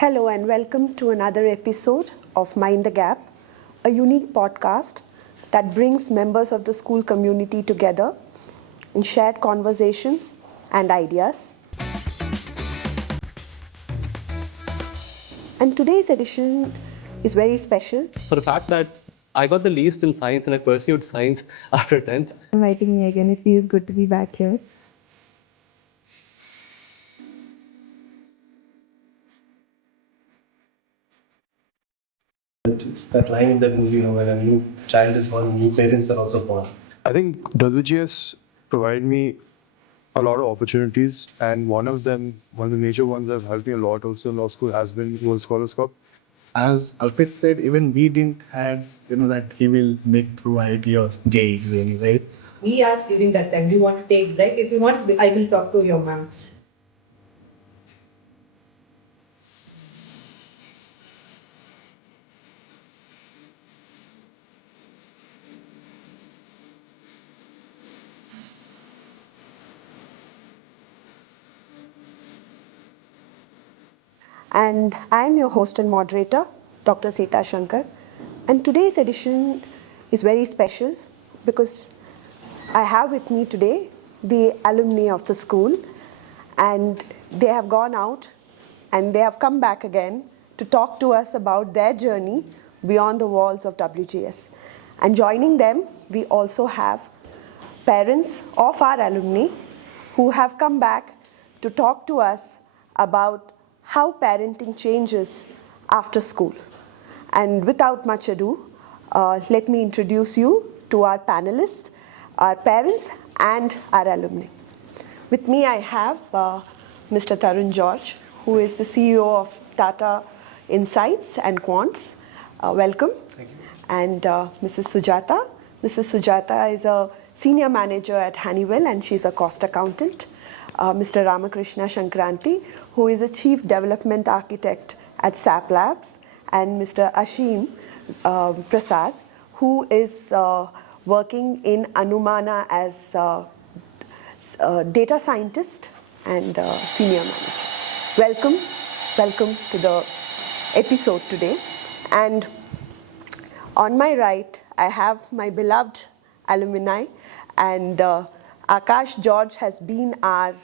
Hello and welcome to another episode of Mind the Gap, a unique podcast that brings members of the school community together in shared conversations and ideas. And today's edition is very special. For the fact that I got the least in science and I pursued science after 10th. Inviting me again. It feels good to be back here. It's that line in that movie, when a new child is born, new parents are also born. I think WGS provided me a lot of opportunities, and one of the major ones that have helped me a lot also in law school has been World Scholars Cup. As Alpit said, even we didn't have, that he will make through IIT or JEE, really, right? We asked during that time, do you want to take break? If you want, I will talk to your ma'am. And I'm your host and moderator, Dr. Sita Shankar. And today's edition is very special because I have with me today the alumni of the school, and they have gone out and they have come back again to talk to us about their journey beyond the walls of WGS. And joining them, we also have parents of our alumni who have come back to talk to us about how parenting changes after school. And without much ado, let me introduce you to our panelists, our parents and our alumni. With me I have Mr. Tarun George, who is the CEO of Tata Insights and Quants. Welcome. Thank you. And Mrs. Sujata. Mrs. Sujata is a senior manager at Honeywell and she's a cost accountant. Mr. Ramakrishna Shankranti, who is a Chief Development Architect at SAP Labs, and Mr. Ashim Prasad, who is working in Anumana as data scientist and senior manager. Welcome to the episode today. And on my right, I have my beloved alumni, and Akash George has been our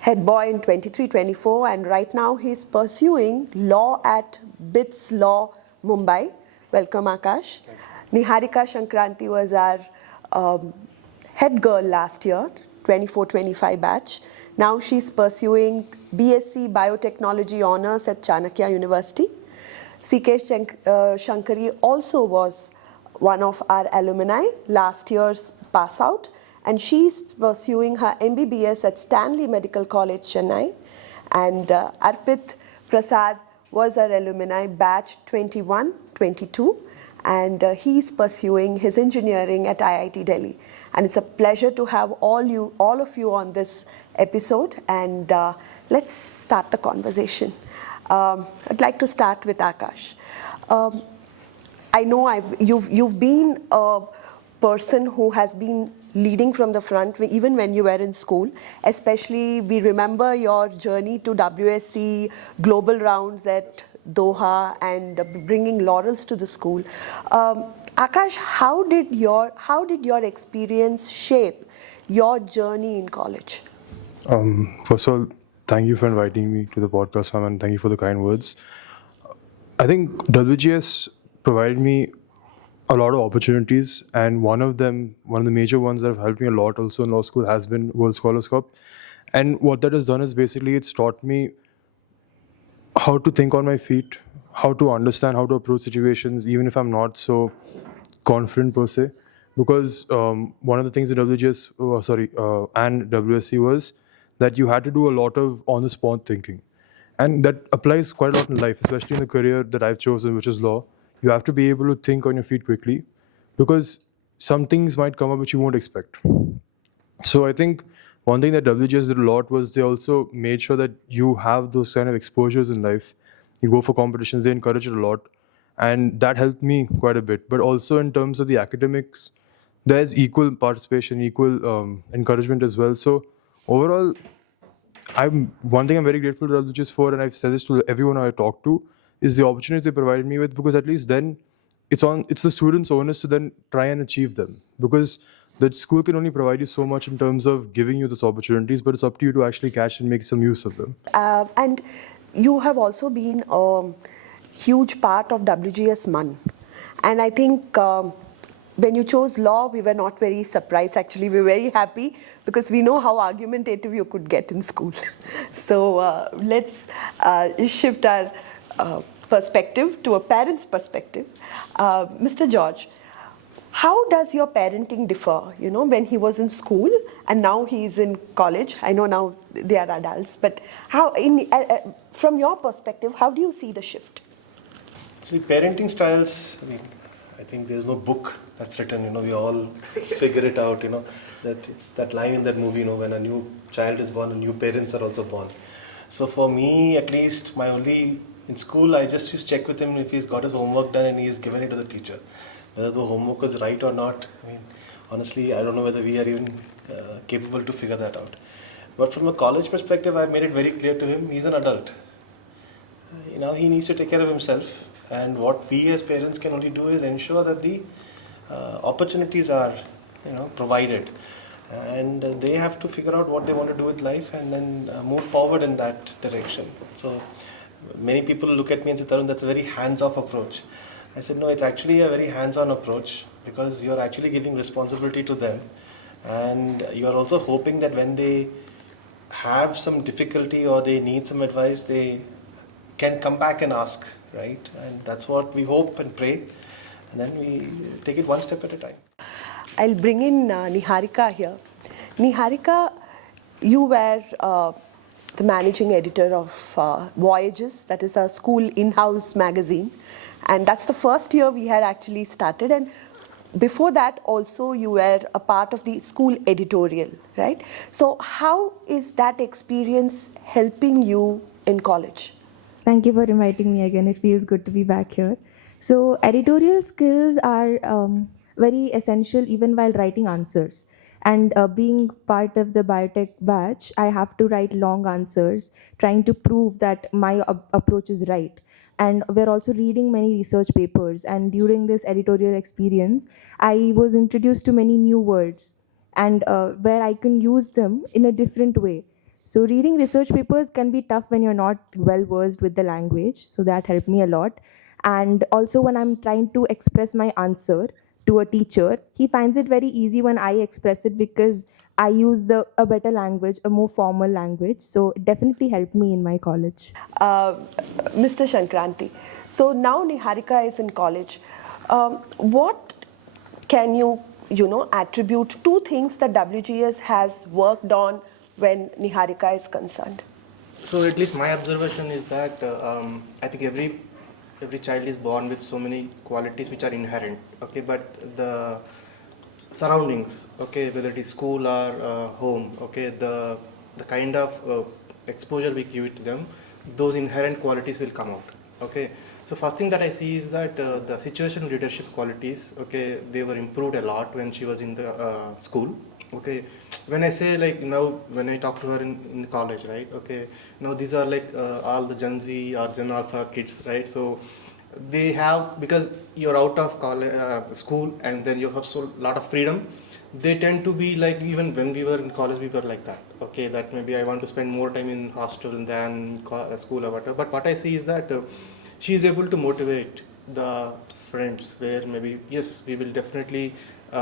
head boy in 23-24, and right now he's pursuing law at BITS Law, Mumbai. Welcome, Akash. Niharika Shankranti was our head girl last year, 24-25 batch. Now she's pursuing BSc Biotechnology Honours at Chanakya University. Sikesh Shankari also was one of our alumni, last year's pass out, and she's pursuing her MBBS at Stanley Medical College, Chennai. And Arpit Prasad was our alumni, batch 21-22, and he's pursuing his engineering at IIT Delhi. And it's a pleasure to have all of you on this episode, and let's start the conversation. I'd like to start with Akash. I know you've been a person who has been leading from the front even when you were in school. Especially we remember your journey to WSC global rounds at Doha and bringing laurels to the school. Akash, how did your experience shape your journey in college? First of all, thank you for inviting me to the podcast, ma'am, and thank you for the kind words. I think WGS provided me a lot of opportunities, and one of the major ones that have helped me a lot also in law school has been World Scholars Cup. And what that has done is basically it's taught me how to think on my feet, how to understand how to approach situations, even if I'm not so confident per se. Because one of the things in WGS, and WSC was that you had to do a lot of on-the-spot thinking. And that applies quite a lot in life, especially in the career that I've chosen, which is law. You have to be able to think on your feet quickly because some things might come up which you won't expect. So I think one thing that WGS did a lot was they also made sure that you have those kind of exposures in life. You go for competitions, they encourage it a lot. And that helped me quite a bit. But also in terms of the academics, there's equal participation, equal encouragement as well. So overall, One thing I'm very grateful to WGS for, and I've said this to everyone I talk to, is the opportunities they provided me with, because at least then it's the students' onus to then try and achieve them, because the school can only provide you so much in terms of giving you these opportunities, but it's up to you to actually catch and make some use of them. And you have also been a huge part of WGS MUN. And I think when you chose law, we were not very surprised. Actually, we were very happy because we know how argumentative you could get in school. So let's shift our perspective to a parent's perspective. Mr. George, how does your parenting differ, when he was in school and now he's in college? I know now they are adults, but how, from your perspective, how do you see the shift? See, parenting styles, I think there's no book that's written, we all figure it out, that it's that line in that movie, when a new child is born, new parents are also born. So for me, at least, in school, I just used to check with him if he's got his homework done and he's given it to the teacher. Whether the homework was right or not, honestly, I don't know whether we are even capable to figure that out. But from a college perspective, I made it very clear to him, he's an adult. Now he needs to take care of himself. And what we as parents can only do is ensure that the opportunities are, provided. And they have to figure out what they want to do with life and then move forward in that direction. So many people look at me and say, Tarun, that's a very hands-off approach. I said, no, it's actually a very hands-on approach, because you're actually giving responsibility to them. And you're also hoping that when they have some difficulty or they need some advice, they can come back and ask, right? And that's what we hope and pray. And then we take it one step at a time. I'll bring in Niharika here. Niharika, you were the managing editor of Voyages, that is a school in-house magazine. And that's the first year we had actually started. And before that also you were a part of the school editorial, right? So how is that experience helping you in college? Thank you for inviting me again. It feels good to be back here. So editorial skills are very essential even while writing answers. And being part of the biotech batch, I have to write long answers, trying to prove that my approach is right. And we're also reading many research papers. And during this editorial experience, I was introduced to many new words and where I can use them in a different way. So reading research papers can be tough when you're not well versed with the language. So that helped me a lot. And also when I'm trying to express my answer to a teacher, he finds it very easy when I express it because I use a better language, a more formal language. So it definitely helped me in my college. Mr. Shankranti, so now Niharika is in college. What can you attribute two things that WGS has worked on when Niharika is concerned? So at least my observation is that I think every child is born with so many qualities which are inherent, okay, but the surroundings, okay, whether it is school or home, okay, the kind of exposure we give it to them, those inherent qualities will come out, okay. So first thing that I see is that the situational leadership qualities, okay, they were improved a lot when she was in the school, okay. When I say now when I talk to her in college, right, okay, now these are all the Gen Z or Gen Alpha kids, right, so they have, because you're out of college, school, and then you have so lot of freedom, they tend to be even when we were in college we were like that, okay, that maybe I want to spend more time in hostel than school or whatever. But what I see is that she is able to motivate the friends where maybe yes, we will definitely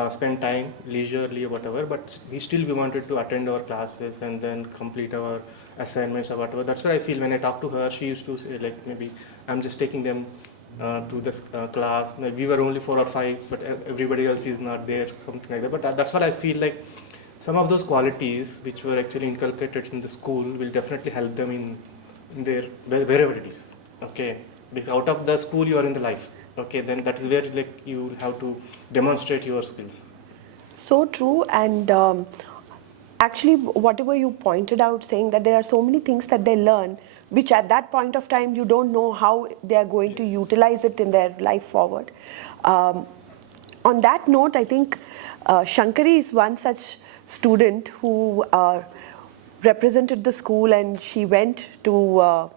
spend time leisurely or whatever, but we wanted to attend our classes and then complete our assignments or whatever. That's what I feel when I talk to her. She used to say maybe I'm just taking them to this class. Maybe we were only 4 or 5, but everybody else is not there, something like that. But that's what I feel like. Some of those qualities which were actually inculcated in the school will definitely help them in their wherever it is. Okay, because out of the school you are in the life. Okay, then that is where you have to demonstrate your skills. So true. And actually whatever you pointed out, saying that there are so many things that they learn which at that point of time you don't know how they are going to utilize it in their life forward. On that note, I think Shankari is one such student who represented the school, and she went to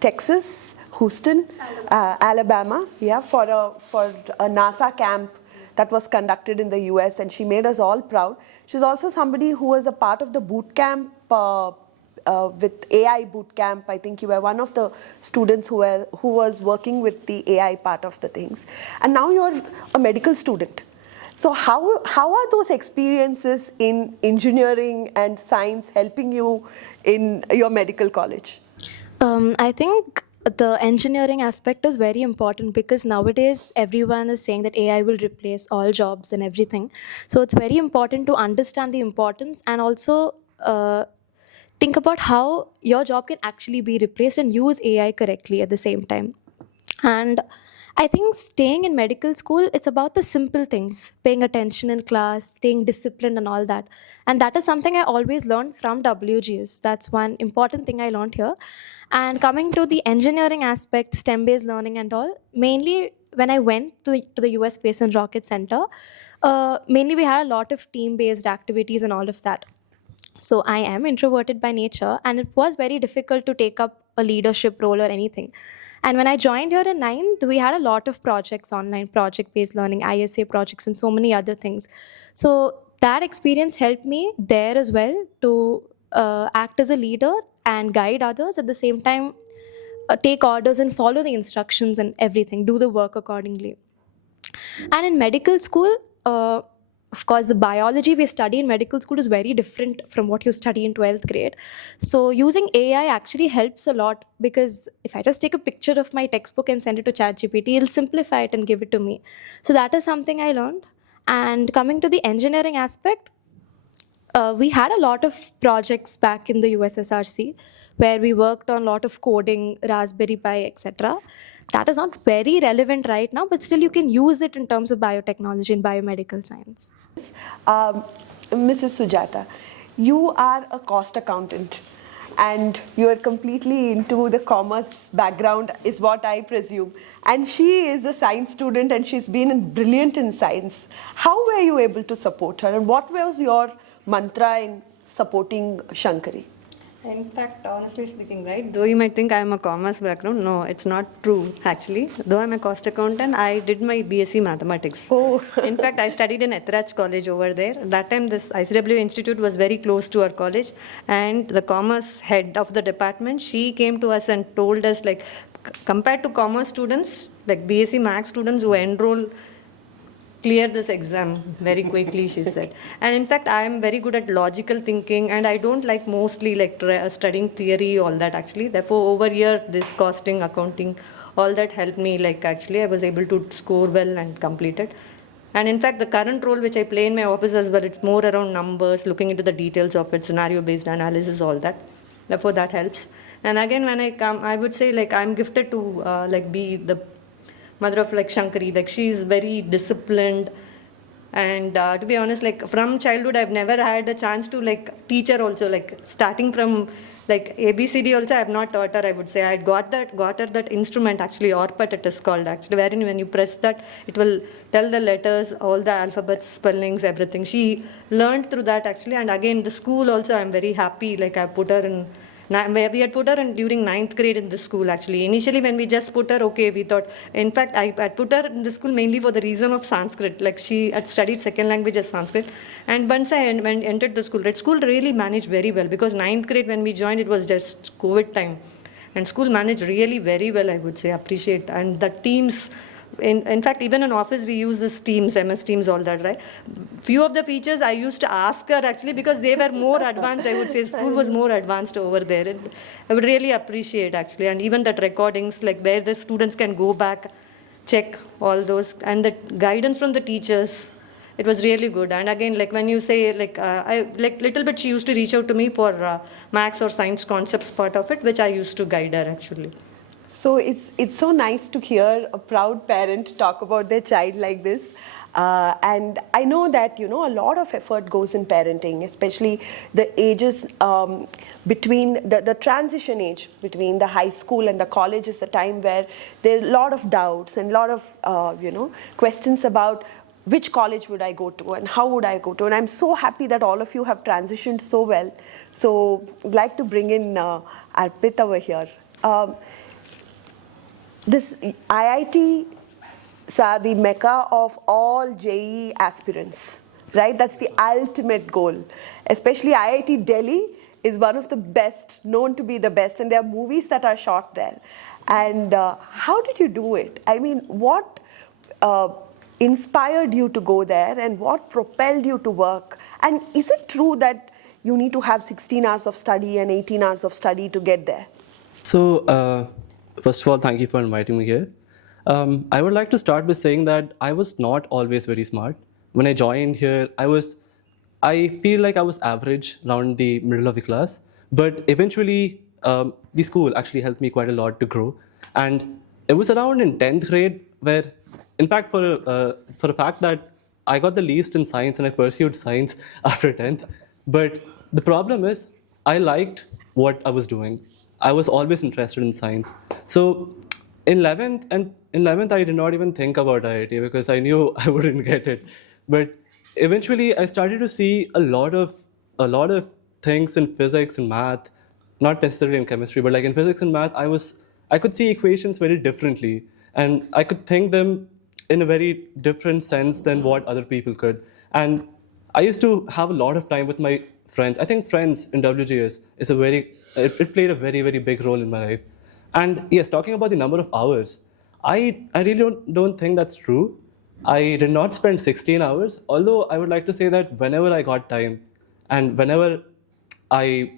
Texas, Houston, Alabama, yeah, for a NASA camp that was conducted in the US, and she made us all proud. She's also somebody who was a part of the boot camp with AI boot camp. I think you were one of the students who was working with the AI part of the things. And now you're a medical student. So how are those experiences in engineering and science helping you in your medical college? I think the engineering aspect is very important because nowadays everyone is saying that AI will replace all jobs and everything. So it's very important to understand the importance and also think about how your job can actually be replaced and use AI correctly at the same time. And I think staying in medical school, it's about the simple things, paying attention in class, staying disciplined and all that. And that is something I always learned from WGS. That's one important thing I learned here. And coming to the engineering aspect, STEM-based learning and all, mainly when I went to the US Space and Rocket Center, mainly we had a lot of team-based activities and all of that. So I am introverted by nature, and it was very difficult to take up a leadership role or anything. And when I joined here in ninth, we had a lot of projects, online project-based learning, ISA projects, and so many other things. So that experience helped me there as well to act as a leader and guide others at the same time, take orders and follow the instructions and everything, do the work accordingly. And in medical school, of course, the biology we study in medical school is very different from what you study in 12th grade. So using AI actually helps a lot because if I just take a picture of my textbook and send it to ChatGPT, it'll simplify it and give it to me. So that is something I learned. And coming to the engineering aspect, we had a lot of projects back in the USSRC where we worked on a lot of coding, Raspberry Pi, etc. That is not very relevant right now, but still you can use it in terms of biotechnology and biomedical science. Mrs. Sujata, you are a cost accountant and you are completely into the commerce background is what I presume. And she is a science student and she's been brilliant in science. How were you able to support her and what was your mantra in supporting Shankari? In fact, honestly speaking, right, though you might think I'm a commerce background, no, it's not true actually. Though I'm a cost accountant, I did my BSc Mathematics. Oh. In fact, I studied in Ethrach College over there. That time this ICW Institute was very close to our college, and the commerce head of the department, she came to us and told us, like, compared to commerce students, like BSc Max students who enroll, clear this exam very quickly, she said. And in fact, I am very good at logical thinking and I don't like mostly like studying theory, all that actually. Therefore, over here, this costing, accounting, all that helped me, like actually I was able to score well and complete it. And in fact, the current role which I play in my office as well, it's more around numbers, looking into the details of it, scenario-based analysis, all that. Therefore, that helps. And again, when I come, I would say like I'm gifted to like be the mother of like Shankari, like she's very disciplined, and to be honest, like from childhood I've never had a chance to like teach her also, like starting from like ABCD also I have not taught her, I would say. I got her that instrument actually, Orpat it is called actually, wherein when you press that it will tell the letters, all the alphabets, spellings, everything. She learned through that actually. And again the school also, I'm very happy, like I put her in, we had put her in during 9th grade in the school actually. Initially when we just put her, okay, we thought, in fact I put her in the school mainly for the reason of Sanskrit, like she had studied second language as Sanskrit. And once I entered the school, school really managed very well, because 9th grade when we joined, it was just COVID time. And school managed really very well, I would say, appreciate. And the teams, in fact, even in office, we use this Teams, MS Teams, all that, right? Few of the features I used to ask her actually, because they were more advanced, I would say. School was more advanced over there. And I would really appreciate actually. And even that recordings, like where the students can go back, check all those, and the guidance from the teachers, it was really good. And again, like when you say, like, I like little bit, she used to reach out to me for maths or science concepts part of it, which I used to guide her actually. So it's so nice to hear a proud parent talk about their child like this. And I know that, a lot of effort goes in parenting, especially the ages between the transition age between the high school and the college is the time where there are a lot of doubts and a lot of, questions about which college would I go to and how would I go to? And I'm so happy that all of you have transitioned so well. So I'd like to bring in Arpit over here. This IIT are the mecca of all JEE aspirants, right? That's the ultimate goal. Especially IIT Delhi is one of the best, known to be the best, and there are movies that are shot there. And how did you do it? I mean, what inspired you to go there and what propelled you to work? And is it true that you need to have 16 hours of study and 18 hours of study to get there? So, first of all, thank you for inviting me here. I would like to start by saying that I was not always very smart. When I joined here, I feel like I was average, around the middle of the class. But eventually, the school actually helped me quite a lot to grow. And it was around in 10th grade where, in fact, for a fact that I got the least in science and I pursued science after 10th. But the problem is, I liked what I was doing. I was always interested in science. So in 11th, I did not even think about IIT because I knew I wouldn't get it. But eventually, I started to see a lot of things in physics and math, not necessarily in chemistry, but like in physics and math, I could see equations very differently, and I could think them in a very different sense than what other people could. And I used to have a lot of time with my friends. I think friends in WGS it played a very, very big role in my life. And yes, talking about the number of hours, I really don't think that's true. I did not spend 16 hours, although I would like to say that whenever I got time and whenever I,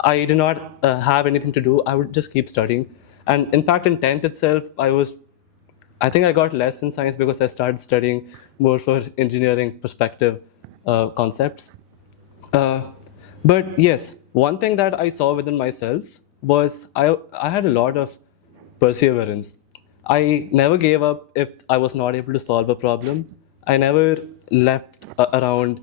I did not have anything to do, I would just keep studying. And in fact, in 10th itself, I think I got less in science because I started studying more for engineering perspective concepts. Uh, but yes, one thing that I saw within myself was I had a lot of perseverance. I never gave up if I was not able to solve a problem. I never left around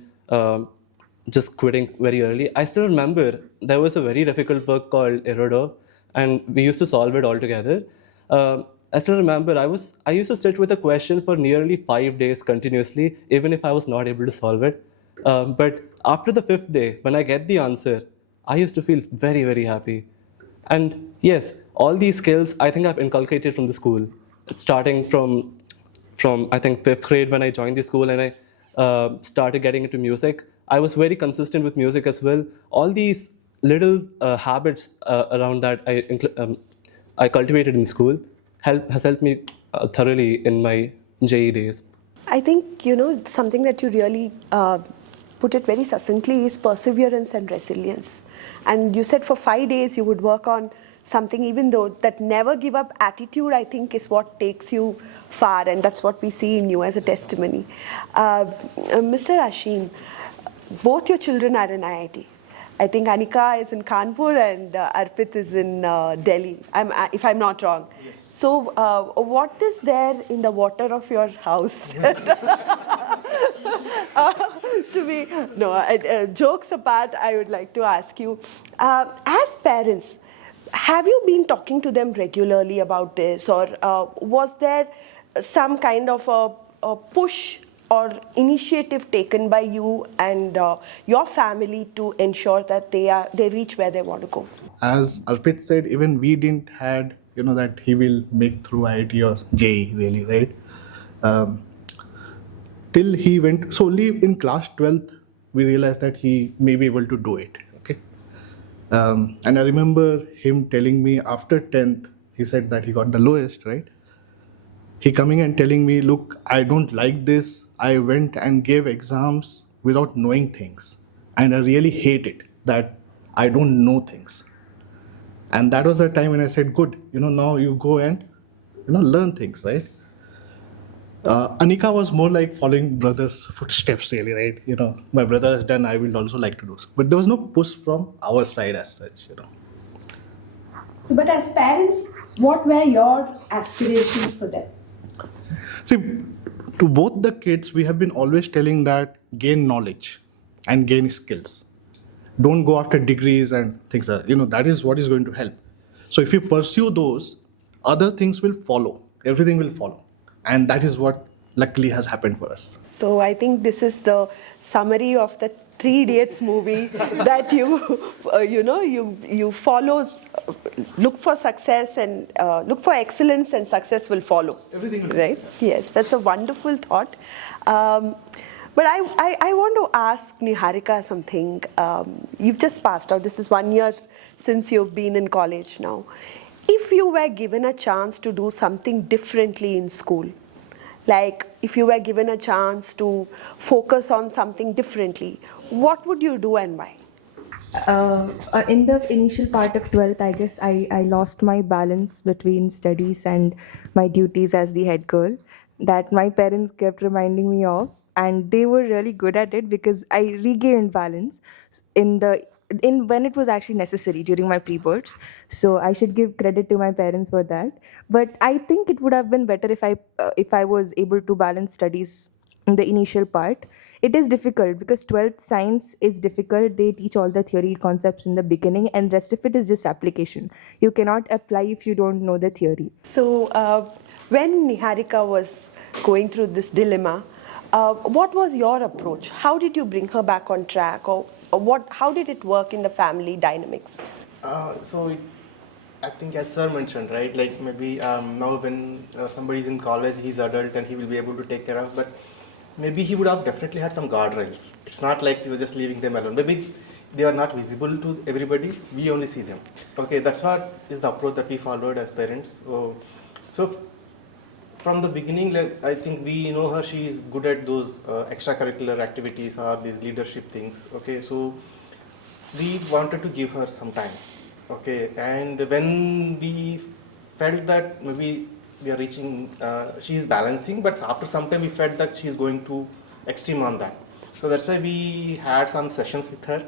just quitting very early. I still remember there was a very difficult book called Erodov, and we used to solve it all together. I still remember I used to sit with a question for nearly 5 days continuously, even if I was not able to solve it. But after the fifth day, when I get the answer, I used to feel very, very happy. And yes, all these skills I think I've inculcated from the school, starting from I think fifth grade when I joined the school and I started getting into music. I was very consistent with music as well. All these little habits around that I cultivated in school has helped me thoroughly in my JE days. I think, something that you really put it very succinctly is perseverance and resilience. And you said for 5 days you would work on something, even though that never give up attitude, I think, is what takes you far. And that's what we see in you as a testimony. Mr. Ashim, both your children are in IIT. I think Anika is in Kanpur and Arpit is in Delhi, if I'm not wrong. Yes. So what is there in the water of your house? Jokes apart, I would like to ask you, as parents, have you been talking to them regularly about this, or was there some kind of a push or initiative taken by you and your family to ensure that they reach where they want to go? As Arpit said, even we didn't had that he will make through IIT or JEE really, right? Till he went, so only in class 12th we realized that he may be able to do it. Okay, and I remember him telling me after 10th, he said that he got the lowest, right? He coming and telling me, look, I don't like this. I went and gave exams without knowing things. And I really hate it that I don't know things. And that was the time when I said, good, now you go and, learn things, right? Anika was more like following brother's footsteps, really, right? My brother has done, I will also like to do so. But there was no push from our side as such, So, but as parents, what were your aspirations for them? See, to both the kids, we have been always telling that gain knowledge and gain skills. Don't go after degrees and things like that. That is what is going to help. So if you pursue those, other things will follow. Everything will follow. And that is what luckily has happened for us. So I think this is the summary of the Three Idiots movie that you follow, look for success and look for excellence, and success will follow. Everything will Right? Yes, that's a wonderful thought. But I want to ask Niharika something. You've just passed out. This is 1 year since you've been in college now. If you were given a chance to do something differently in school, like if you were given a chance to focus on something differently, what would you do and why? In the initial part of 12th, I guess I lost my balance between studies and my duties as the head girl that my parents kept reminding me of. And they were really good at it because I regained balance in when it was actually necessary during my pre-boards. So I should give credit to my parents for that. But I think it would have been better if I was able to balance studies in the initial part. It is difficult because 12th science is difficult. They teach all the theory concepts in the beginning, and rest of it is just application. You cannot apply if you don't know the theory. So when Niharika was going through this dilemma, what was your approach? How did you bring her back on track, or how did it work in the family dynamics? I think as sir mentioned, right, like maybe now when somebody is in college, he's adult and he will be able to take care of, but maybe he would have definitely had some guardrails. It's not like he was just leaving them alone. Maybe they are not visible to everybody, we only see them. Okay, that's what is the approach that we followed as parents. So from the beginning, like, I think we know her, she is good at those extracurricular activities or these leadership things. Okay, so we wanted to give her some time. Okay, and when we felt that maybe we are reaching, she is balancing, but after some time we felt that she is going too extreme on that. So that's why we had some sessions with her,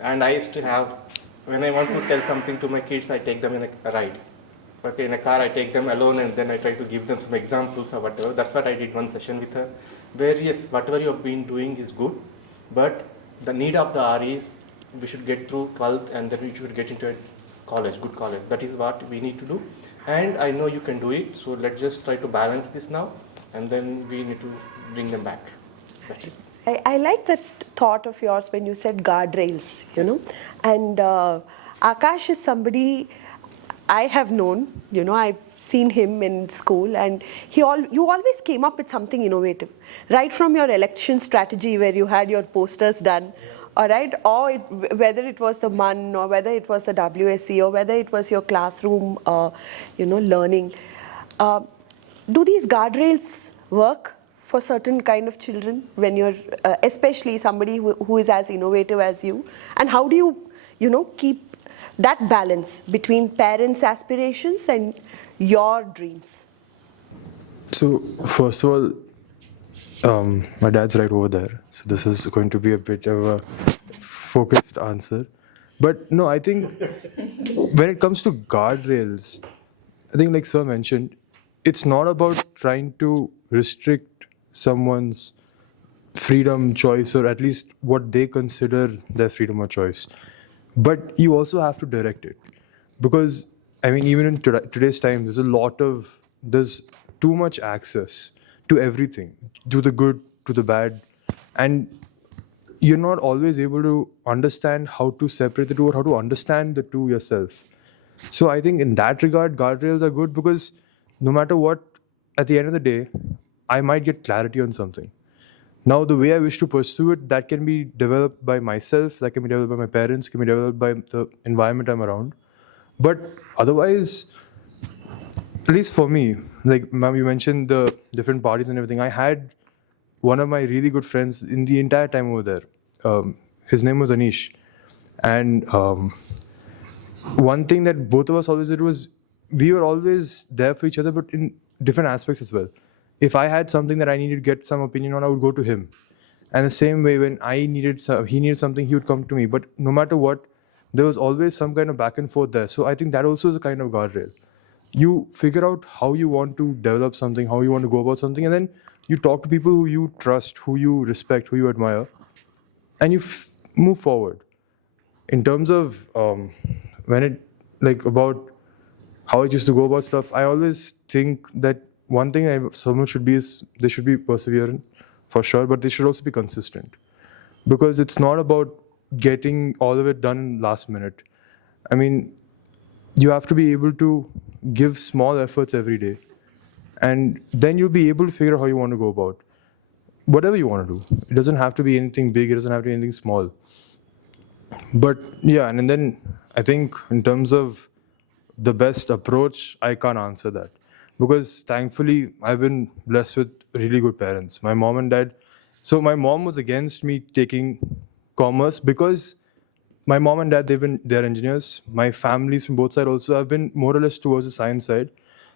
and I used to have, when I want to tell something to my kids, I take them in a ride. Okay, in a car I take them alone and then I try to give them some examples or whatever. That's what I did one session with her, where yes, whatever you have been doing is good, but the need of the hour is we should get through 12th and then we should get into a college, good college. That is what we need to do. And I know you can do it, so let's just try to balance this now and then we need to bring them back. That's it. I like that thought of yours when you said guardrails, and Akash is somebody I have known, I've seen him in school, and you always came up with something innovative, right from your election strategy where you had your posters done, all right, or whether it was the MUN or whether it was the WSC or whether it was your classroom, learning. Do these guardrails work for certain kind of children when you're, especially somebody who is as innovative as you? And how do you, keep that balance between parents' aspirations and your dreams? So, first of all, my dad's right over there. So, this is going to be a bit of a focused answer. But no, I think when it comes to guardrails, I think, like Sir mentioned, it's not about trying to restrict someone's freedom, choice, or at least what they consider their freedom or choice. But you also have to direct it. Because, I mean, even in today's time, there's too much access to everything, to the good, to the bad. And you're not always able to understand how to separate the two or how to understand the two yourself. So I think in that regard, guardrails are good because no matter what, at the end of the day, I might get clarity on something. Now, the way I wish to pursue it, that can be developed by myself, that can be developed by my parents, can be developed by the environment I'm around. But otherwise, at least for me, like ma'am, you mentioned the different parties and everything. I had one of my really good friends in the entire time over there. His name was Anish. And one thing that both of us always did was we were always there for each other, but in different aspects as well. If I had something that I needed to get some opinion on, I would go to him. And the same way, when he needed something, he would come to me. But no matter what, there was always some kind of back and forth there. So I think that also is a kind of guardrail. You figure out how you want to develop something, how you want to go about something, and then you talk to people who you trust, who you respect, who you admire, and you move forward. In terms of about how I used to go about stuff, I always think that one thing someone should be is they should be perseverant. for sure, but they should also be consistent. Because it's not about getting all of it done last minute. I mean, you have to be able to give small efforts every day. And then you'll be able to figure out how you want to go about whatever you want to do. It doesn't have to be anything big, it doesn't have to be anything small. But yeah, and then I think in terms of the best approach, I can't answer that. Because thankfully, I've been blessed with really good parents. My mom and dad. So my mom was against me taking commerce because my mom and dad, they're engineers. My families from both sides also have been more or less towards the science side.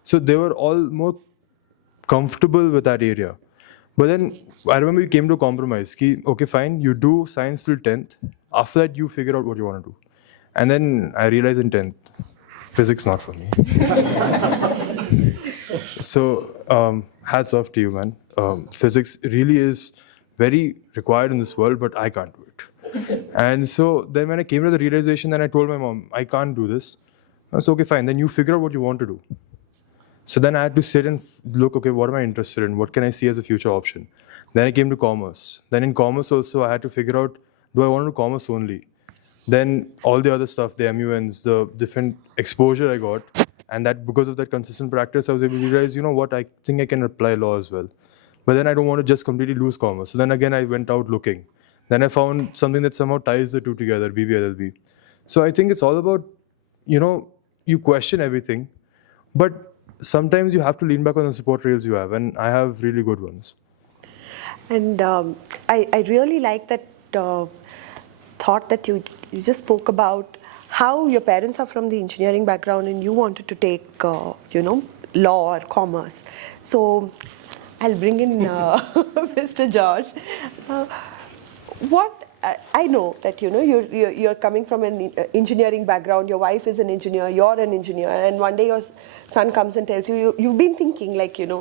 So they were all more comfortable with that area. But then I remember we came to a compromise. Ki, okay, fine, you do science till 10th. After that, you figure out what you want to do. And then I realized in 10th, physics not for me. So hats off to you, man. Physics really is very required in this world, but I can't do it. And so then when I came to the realization, then I told my mom, I can't do this. I was okay, fine. Then you figure out what you want to do. So then I had to sit and look, okay, what am I interested in? What can I see as a future option? Then I came to commerce. Then in commerce also, I had to figure out, do I want to do commerce only? Then all the other stuff, the MUNs, the different exposure I got, and that because of that consistent practice, I was able to realize, you know what, I think I can apply law as well. But then I don't want to just completely lose commerce. So then again, I went out looking. Then I found something that somehow ties the two together, BBLLB. So I think it's all about, you question everything, but sometimes you have to lean back on the support rails you have, and I have really good ones. And I really like that thought that you just spoke about how your parents are from the engineering background and you wanted to take, law or commerce. So I'll bring in Mr. George. I know that you're coming from an engineering background. Your wife is an engineer. You're an engineer, and one day your son comes and tells you you've been thinking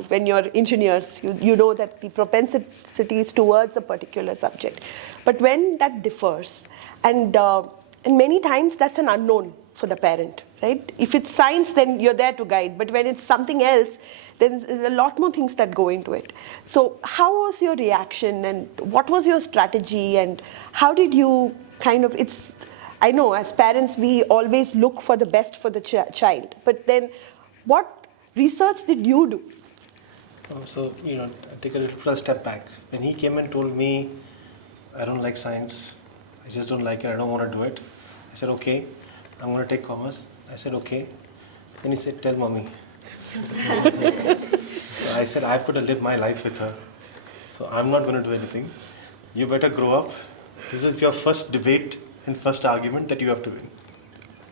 when you're engineers, you know that the propensity is towards a particular subject. But when that differs, and many times that's an unknown for the parent, right? If it's science, then you're there to guide. But when it's something else, then there's a lot more things that go into it. So how was your reaction, and what was your strategy, and how did you I know as parents, we always look for the best for the child, but then what research did you do? So, take a little step back. When he came and told me, I don't like science, I just don't like it, I don't want to do it. I said, okay, I'm going to take commerce. I said, okay. Then he said, tell mommy. So I said, I've got to live my life with her. So I'm not going to do anything. You better grow up. This is your first debate and first argument that you have to win.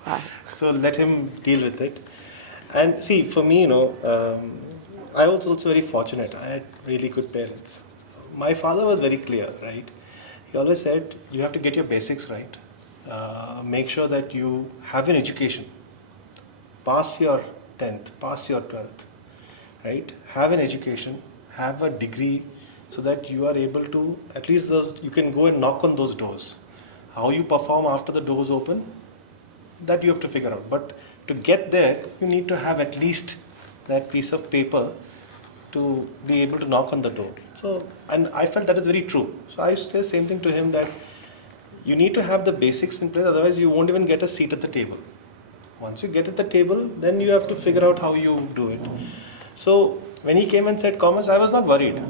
Wow. So let him deal with it. And see, for me, I was also very fortunate. I had really good parents. My father was very clear, right? He always said, you have to get your basics right. Make sure that you have an education. Pass your 10th, pass your 12th, right? Have an education, have a degree, so that you are able to, at least you can go and knock on those doors. How you perform after the doors open, that you have to figure out. But to get there, you need to have at least that piece of paper to be able to knock on the door. So, and I felt that is very true. So I used to say the same thing to him, that you need to have the basics in place, otherwise you won't even get a seat at the table. Once you get at the table, then you have to figure out how you do it. So when he came and said commerce, I was not worried.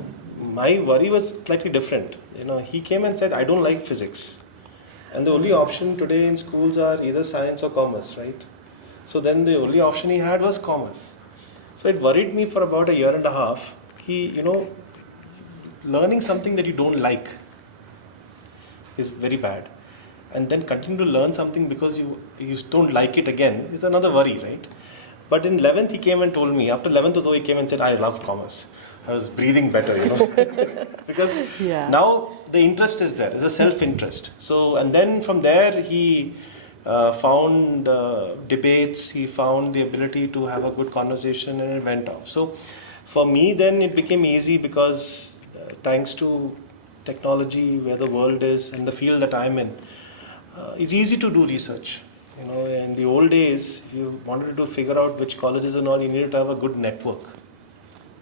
My worry was slightly different. He came and said, I don't like physics. And the only option today in schools are either science or commerce, right? So then the only option he had was commerce. So it worried me for about a year and a half. Learning something that you don't like is very bad. And then continue to learn something because you don't like it again is another worry, right? But in 11th, he came and told me, after 11th or so, he came and said, I love commerce. I was breathing better, because now the interest is there. There's a self-interest. So, and then from there, he found debates, he found the ability to have a good conversation, and it went off. So for me, then it became easy because thanks to technology, where the world is, and the field that I'm in, it's easy to do research. In the old days, if you wanted to figure out which colleges and all, you needed to have a good network,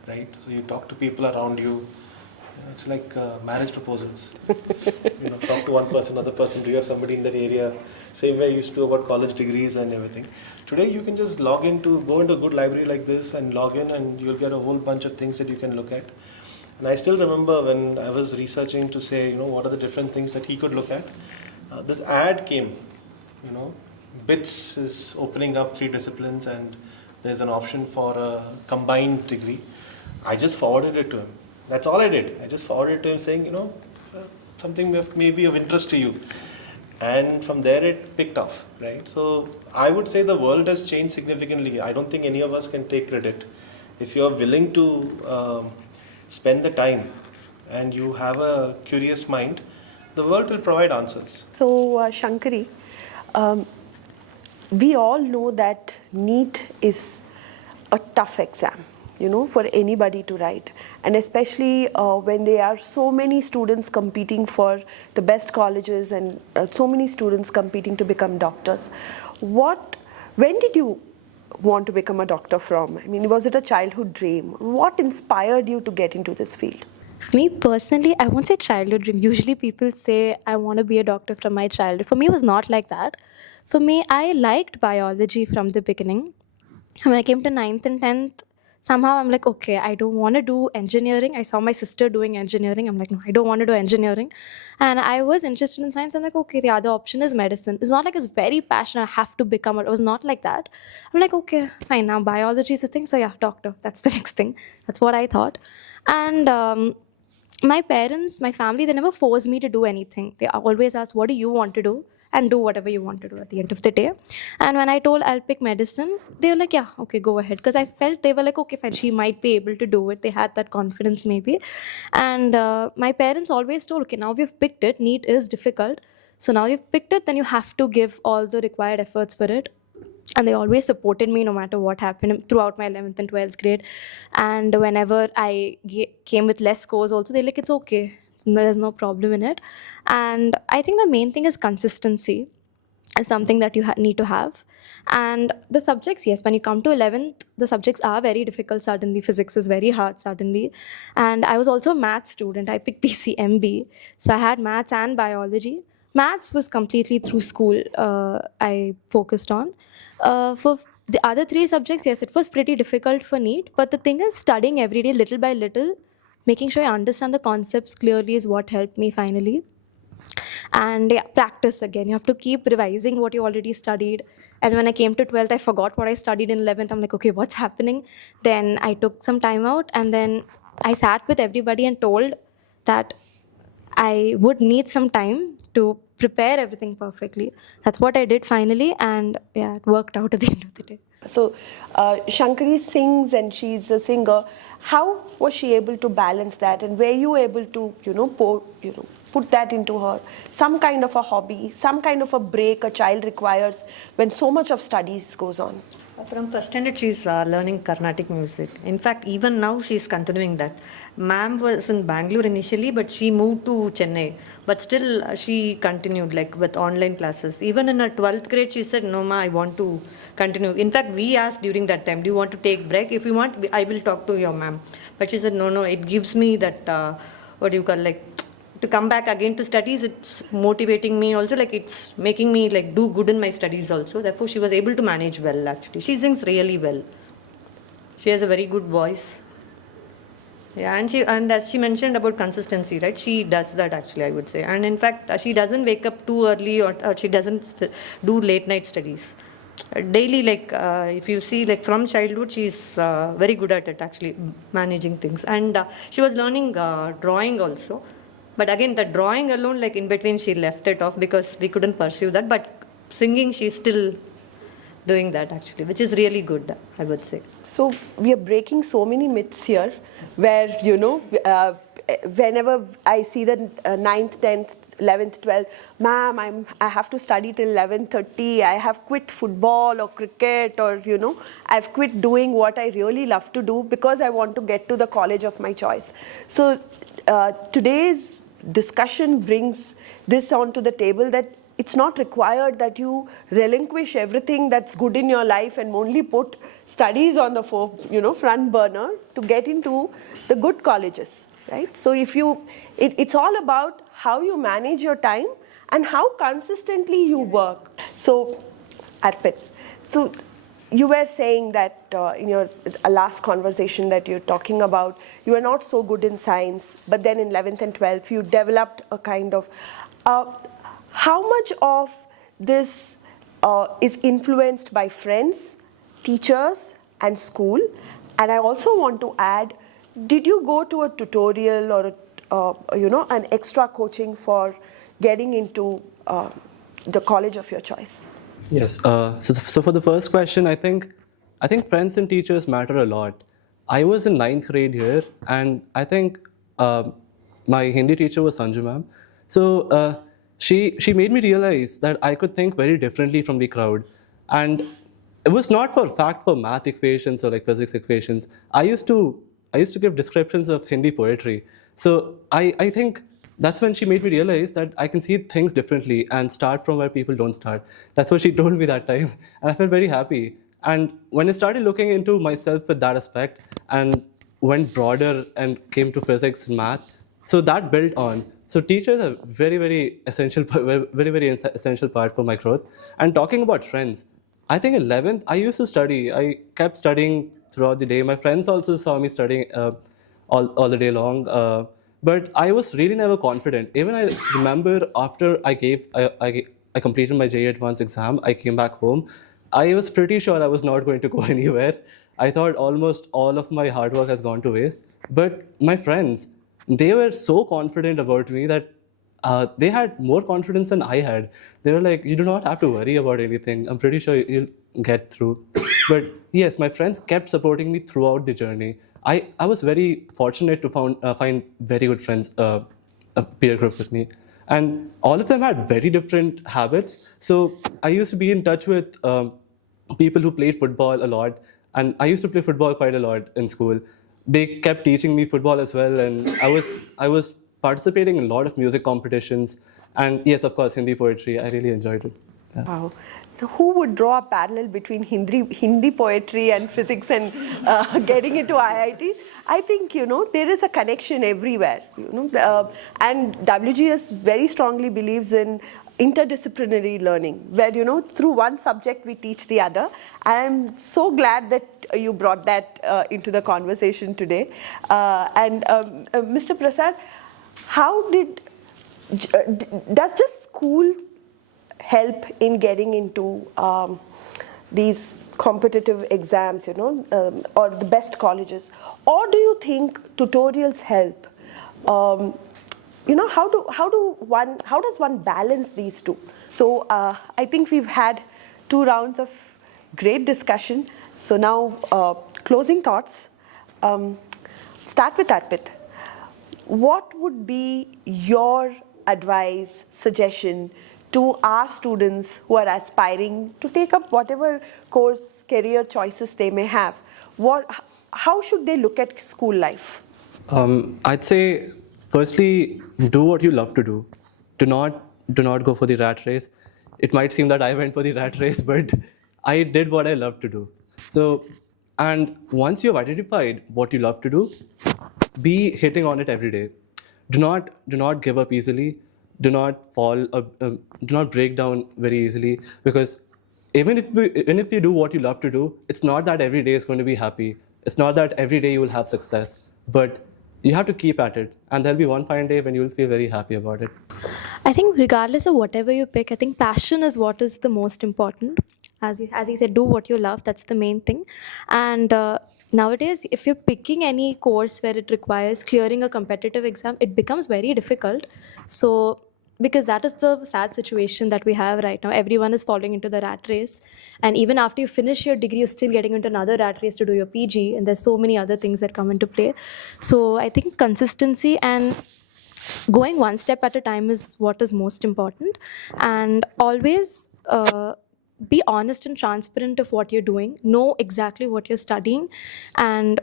right? So you talk to people around you, It's like marriage proposals. Talk to one person, other person. Do you have somebody in that area? Same way I used to do about college degrees and everything. Today you can just go into a good library like this and log in, and you'll get a whole bunch of things that you can look at. And I still remember when I was researching to say, what are the different things that he could look at. This ad came, BITS is opening up 3 disciplines and there's an option for a combined degree. I just forwarded it to him. That's all I did. I just forwarded it to him saying, something may be of interest to you. And from there it picked off, right? So I would say the world has changed significantly. I don't think any of us can take credit. If you're willing to spend the time and you have a curious mind, the world will provide answers. So, Shankari, we all know that NEET is a tough exam, for anybody to write. And especially when there are so many students competing for the best colleges and so many students competing to become doctors. When did you want to become a doctor from? I mean, was it a childhood dream? What inspired you to get into this field? For me personally, I won't say childhood dream. Usually people say, I want to be a doctor from my childhood. For me, it was not like that. For me, I liked biology from the beginning. When I came to 9th and 10th, somehow I'm like, okay, I don't want to do engineering. I saw my sister doing engineering. I'm like, no, I don't want to do engineering. And I was interested in science. I'm like, okay, the other option is medicine. It's not like it's very passionate, I have to become it. It was not like that. I'm like, okay, fine, now biology is a thing. So yeah, doctor, that's the next thing. That's what I thought. And my parents, my family, they never forced me to do anything. They always asked, what do you want to do? And do whatever you want to do at the end of the day. And when I told I'll pick medicine, they were like, yeah, okay, go ahead. Because I felt they were like, okay, fine, she might be able to do it. They had that confidence maybe. And my parents always told, okay, now we've picked it. NEET is difficult. So now you've picked it, then you have to give all the required efforts for it. And they always supported me no matter what happened throughout my 11th and 12th grade. And whenever I came with less scores also, they're like, it's okay. There's no problem in it. And I think the main thing is consistency is something that you need to have. And the subjects, yes, when you come to 11th, the subjects are very difficult suddenly. Physics is very hard suddenly. And I was also a maths student. I picked PCMB. So I had maths and biology. Maths was completely through school I focused on. For the other 3 subjects, yes, it was pretty difficult for NEET. But the thing is, studying every day, little by little, making sure I understand the concepts clearly is what helped me finally. And yeah, practice again. You have to keep revising what you already studied. And when I came to 12th, I forgot what I studied in 11th. I'm like, okay, what's happening? Then I took some time out and then I sat with everybody and told that I would need some time to prepare everything perfectly. That's what I did finally. And yeah, it worked out at the end of the day. So, Shankari sings and she's a singer. How was she able to balance that, and were you able to, put that into her some kind of a hobby, some kind of a break a child requires when so much of studies goes on? From first standard, she's learning Carnatic music. In fact, even now she's continuing that. Ma'am was in Bangalore initially, but she moved to Chennai. But still, she continued with online classes. Even in her 12th grade, she said, no, ma, I want to continue. In fact, we asked during that time, do you want to take break? If you want, I will talk to your ma'am. But she said, no, it gives me that, to come back again to studies. It's motivating me also, it's making me do good in my studies also. Therefore, she was able to manage well actually. She sings really well. She has a very good voice. Yeah, and as she mentioned about consistency, right? She does that actually, I would say. And in fact, she doesn't wake up too early or she doesn't do late night studies. Daily, if you see, from childhood, she's very good at it actually, managing things. And she was learning drawing also. But again, the drawing alone, in between, she left it off because we couldn't pursue that. But singing, she's still doing that actually, which is really good, I would say. So we are breaking so many myths here where, whenever I see the 9th, 10th, 11th, 12th, ma'am, I have to study till 11:30. I have quit football or cricket or, I've quit doing what I really love to do because I want to get to the college of my choice. So today's discussion brings this onto the table that it's not required that you relinquish everything that's good in your life and only put studies on the front burner to get into the good colleges. right? So it's all about how you manage your time and how consistently you work. So, Arpit, so you were saying that in your last conversation that you're talking about, you were not so good in science, but then in 11th and 12th, you developed a kind of, how much of this is influenced by friends, teachers, and school? And I also want to add, did you go to a tutorial or an extra coaching for getting into the college of your choice? Yes. So for the first question, I think friends and teachers matter a lot. I was in ninth grade here, and I think my Hindi teacher was Sanju ma'am. So she made me realize that I could think very differently from the crowd, and it was not for fact for math equations or like physics equations. I used to give descriptions of Hindi poetry. So I think that's when she made me realize that I can see things differently and start from where people don't start. That's what she told me that time. And I felt very happy. And when I started looking into myself with that aspect and went broader and came to physics and math, so that built on. So teachers are very, very essential, very, very essential part for my growth. And talking about friends, I think 11th, I used to study. I kept studying throughout the day. My friends also saw me studying all the day long. But I was really never confident. Even I remember after I completed my JEE Advanced exam, I came back home. I was pretty sure I was not going to go anywhere. I thought almost all of my hard work has gone to waste. But my friends, they were so confident about me that they had more confidence than I had. They were like, "You do not have to worry about anything. I'm pretty sure you'll get through." But yes, my friends kept supporting me throughout the journey. I was very fortunate to find very good friends, a peer group with me. And all of them had very different habits. So I used to be in touch with people who played football a lot. And I used to play football quite a lot in school. They kept teaching me football as well. And I was participating in a lot of music competitions. And yes, of course, Hindi poetry. I really enjoyed it. Yeah. Wow. So who would draw a parallel between Hindi poetry and physics and getting into IIT? I think, there is a connection everywhere, and WGS very strongly believes in interdisciplinary learning, where, through one subject we teach the other. I am so glad that you brought that into the conversation today. Mr. Prasad, how does just school help in getting into these competitive exams, or the best colleges? Or do you think tutorials help? How does one balance these two? So I think we've had 2 rounds of great discussion. So now closing thoughts. Start with Arpit. What would be your advice, suggestion to our students who are aspiring to take up whatever course, career choices they may have? How should they look at school life? I'd say, firstly, do what you love to do. Do not go for the rat race. It might seem that I went for the rat race, but I did what I love to do. So, and once you've identified what you love to do, be hitting on it every day. Do not give up easily. Do not fall. Do not break down very easily, because even if you do what you love to do, it's not that every day is going to be happy. It's not that every day you will have success, but you have to keep at it, and there'll be one fine day when you'll feel very happy about it. I think regardless of whatever you pick, I think passion is what is the most important. As you said, do what you love. That's the main thing. And nowadays, if you're picking any course where it requires clearing a competitive exam, it becomes very difficult. So, because that is the sad situation that we have right now. Everyone is falling into the rat race. And even after you finish your degree, you're still getting into another rat race to do your PG. And there's so many other things that come into play. So I think consistency and going one step at a time is what is most important. And always be honest and transparent of what you're doing. Know exactly what you're studying. And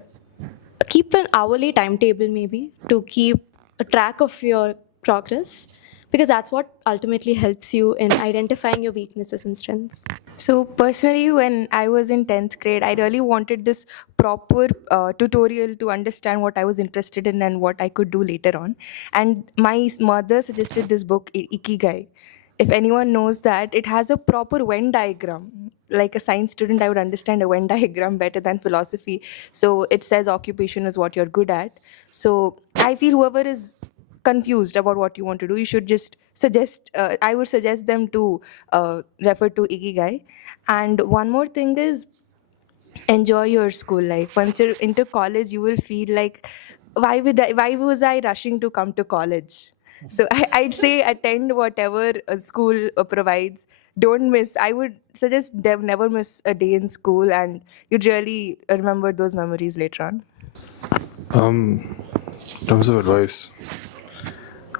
keep an hourly timetable maybe to keep a track of your progress, because that's what ultimately helps you in identifying your weaknesses and strengths. So personally, when I was in 10th grade, I really wanted this proper tutorial to understand what I was interested in and what I could do later on. And my mother suggested this book, Ikigai. If anyone knows that, it has a proper Venn diagram. Like a science student, I would understand a Venn diagram better than philosophy. So it says occupation is what you're good at. So I feel whoever is confused about what you want to do, you should just suggest, I would suggest them to refer to Ikigai. And one more thing is, enjoy your school life. Once you're into college, you will feel like, why was I rushing to come to college? So I'd say attend whatever a school provides. Don't miss. I would suggest them never miss a day in school, and you'd really remember those memories later on. In terms of advice,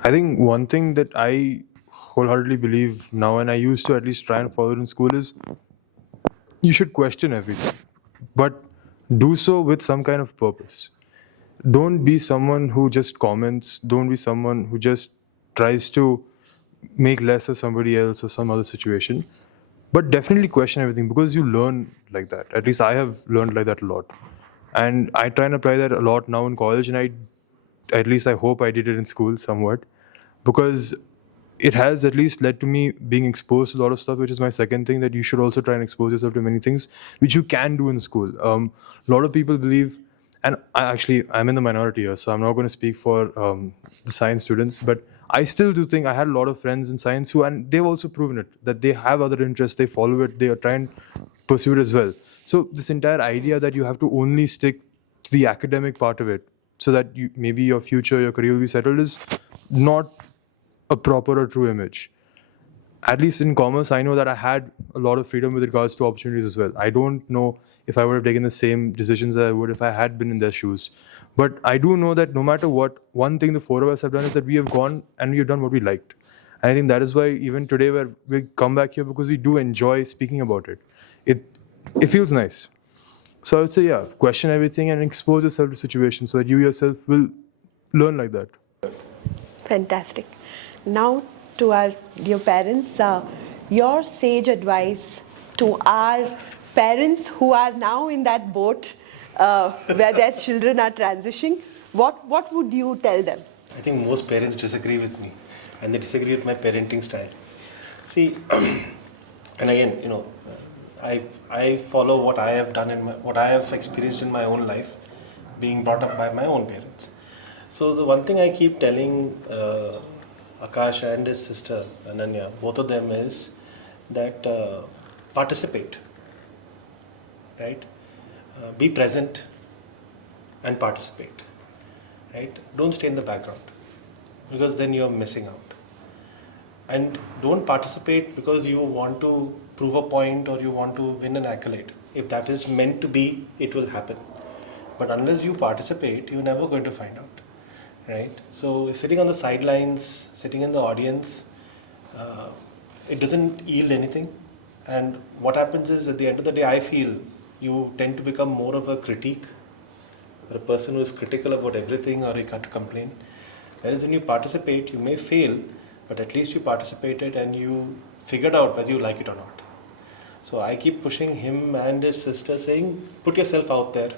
I think one thing that I wholeheartedly believe now, and I used to at least try and follow it in school, is you should question everything, but do so with some kind of purpose. Don't be someone who just comments, don't be someone who just tries to make less of somebody else or some other situation. But definitely question everything, because you learn like that. At least I have learned like that a lot. And I try and apply that a lot now in college, and at least I hope I did it in school somewhat, because it has at least led to me being exposed to a lot of stuff, which is my second thing, that you should also try and expose yourself to many things which you can do in school. A lot of people believe, and I'm in the minority here, so I'm not going to speak for the science students, but I still do think I had a lot of friends in science who, and they've also proven it, that they have other interests, they follow it, they are trying to pursue it as well. So this entire idea that you have to only stick to the academic part of it so that maybe your future, your career will be settled, is not a proper or true image. At least in commerce, I know that I had a lot of freedom with regards to opportunities as well. I don't know if I would have taken the same decisions that I would if I had been in their shoes. But I do know that no matter what, one thing the four of us have done is that we have gone and we have done what we liked. And I think that is why even today, where we come back here, because we do enjoy speaking about it. It feels nice. So I would say, yeah, question everything and expose yourself to situations so that you yourself will learn like that. Fantastic. Now, to our dear parents, your sage advice to our parents who are now in that boat where their children are transitioning, what would you tell them? I think most parents disagree with me, and they disagree with my parenting style. See, and again, I follow what I have done what I have experienced in my own life, being brought up by my own parents. So the one thing I keep telling Akash and his sister Ananya, both of them, is that participate, right? Be present and participate, right? Don't stay in the background, because then you're missing out. And don't participate because you want to prove a point or you want to win an accolade. If that is meant to be, it will happen. But unless you participate, you're never going to find out, right? So sitting on the sidelines, sitting in the audience, it doesn't yield anything. And what happens is, at the end of the day, I feel you tend to become more of a critique, or a person who is critical about everything, or you got to complain. Whereas when you participate, you may fail, but at least you participated and you figured out whether you like it or not. So I keep pushing him and his sister, saying, put yourself out there,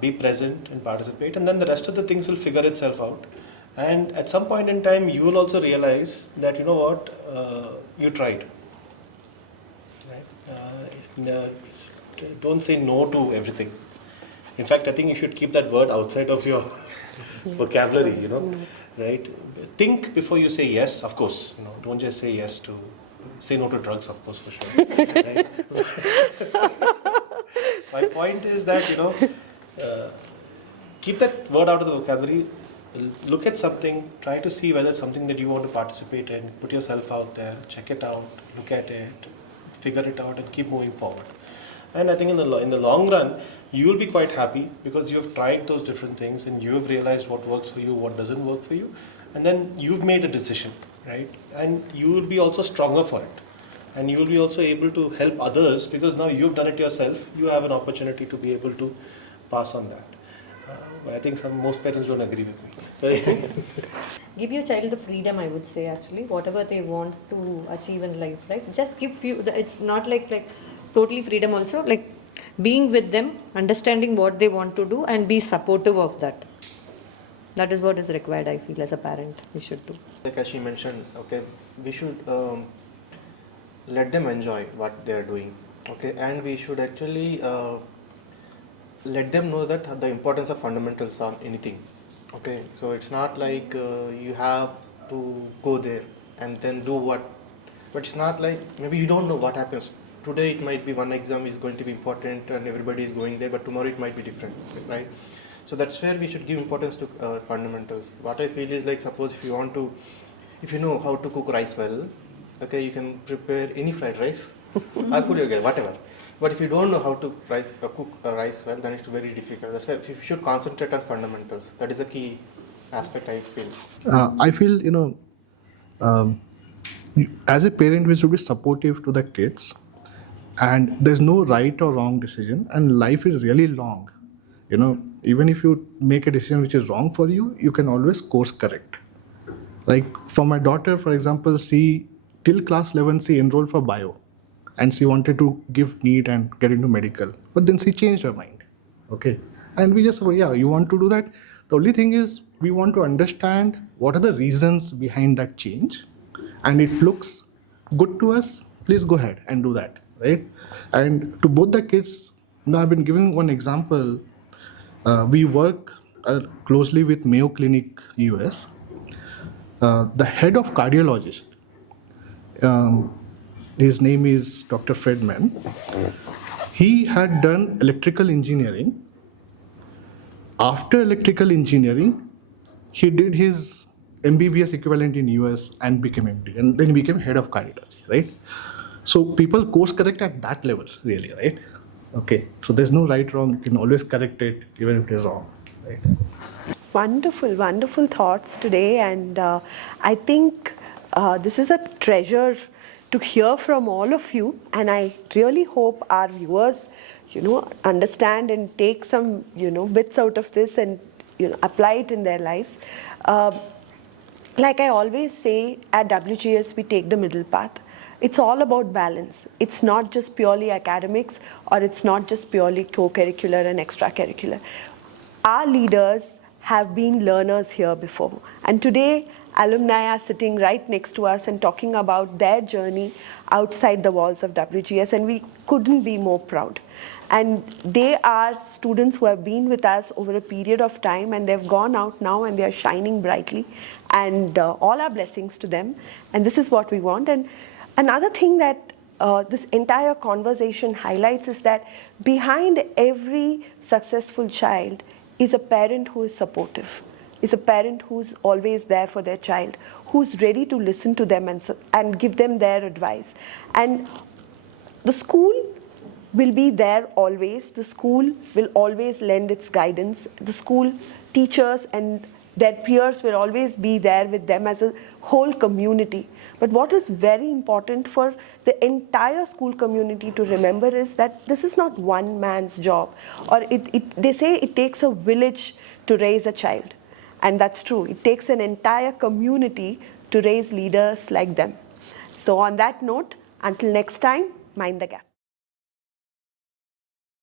be present and participate, and then the rest of the things will figure itself out. And at some point in time, you will also realize that, you know what, you tried. Right? Don't say no to everything. In fact, I think you should keep that word outside of your vocabulary, right? Think before you say yes, of course. Don't just say yes to, say no to drugs, of course, for sure. Right? My point is that, keep that word out of the vocabulary. Look at something, try to see whether it's something that you want to participate in, put yourself out there, check it out, look at it, figure it out, and keep moving forward. And I think in the long run, you will be quite happy, because you have tried those different things and you have realized what works for you, what doesn't work for you, and then you've made a decision, right? And you will be also stronger for it, and you will be also able to help others, because now you've done it yourself. You have an opportunity to be able to pass on that. But I think most parents don't agree with me. Give your child the freedom, I would say, actually, whatever they want to achieve in life, right? Just give it's not like totally freedom also, like being with them, understanding what they want to do and be supportive of that. That is what is required, I feel, as a parent, we should do. Like as she mentioned, okay, we should let them enjoy what they are doing, okay, and we should actually let them know that the importance of fundamentals on anything, okay. So it's not like you have to go there and then do what, but it's not like maybe you don't know what happens. Today it might be one exam is going to be important and everybody is going there, but tomorrow it might be different, right? So that's where we should give importance to fundamentals. What I feel is like, suppose if you know how to cook rice well, okay, you can prepare any fried rice or puliyogara, whatever. But if you don't know how to cook rice well, then it's very difficult. That's why you should concentrate on fundamentals. That is a key aspect, I feel. I feel, as a parent, we should be supportive to the kids, and there's no right or wrong decision, and life is really long. Even if you make a decision which is wrong for you, you can always course correct. Like for my daughter, for example, till class 11 she enrolled for bio, and she wanted to give NEET and get into medical, but then she changed her mind. Okay, and we just said, yeah, you want to do that. The only thing is we want to understand what are the reasons behind that change, and it looks good to us. Please go ahead and do that, right? And to both the kids, I've been giving one example. We work closely with Mayo Clinic US. The head of cardiologist, his name is Dr. Fredman. He had done electrical engineering. After electrical engineering, he did his MBBS equivalent in US and became MD, and then he became head of cardiology, right? So people course correct at that level, really, right? Okay, so there's no right wrong. You can always correct it even if it is wrong, right? Wonderful, wonderful thoughts today, and I think this is a treasure to hear from all of you, and I really hope our viewers, understand and take some, bits out of this and, apply it in their lives. Like I always say, at WGS we take the middle path. It's all about balance. It's not just purely academics, or it's not just purely co-curricular and extracurricular. Our leaders have been learners here before, and today alumni are sitting right next to us and talking about their journey outside the walls of WGS, and we couldn't be more proud. And they are students who have been with us over a period of time, and they've gone out now and they are shining brightly, and all our blessings to them. And this is what we want. And another thing that this entire conversation highlights is that behind every successful child is a parent who is supportive, is a parent who's always there for their child, who's ready to listen to them and give them their advice. And the school will be there always. The school will always lend its guidance. The school teachers and their peers will always be there with them as a whole community. But what is very important for the entire school community to remember is that this is not one man's job. Or they say it takes a village to raise a child. And that's true. It takes an entire community to raise leaders like them. So on that note, until next time, mind the gap.